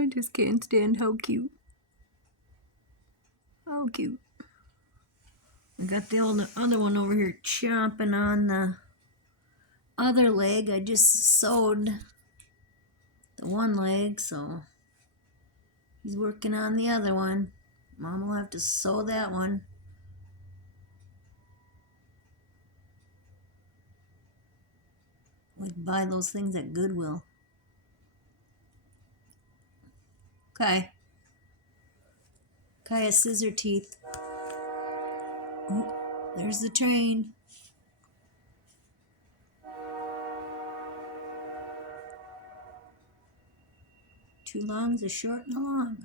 I just can't stand how cute. How cute. I got the other one over here chomping on the other leg. I just sewed the one leg, so he's working on the other one. Mom will have to sew that one. Like buy those things at Goodwill. Okay. Kija Scissor Teeth. Oh, there's the train. Two longs, a short and a long.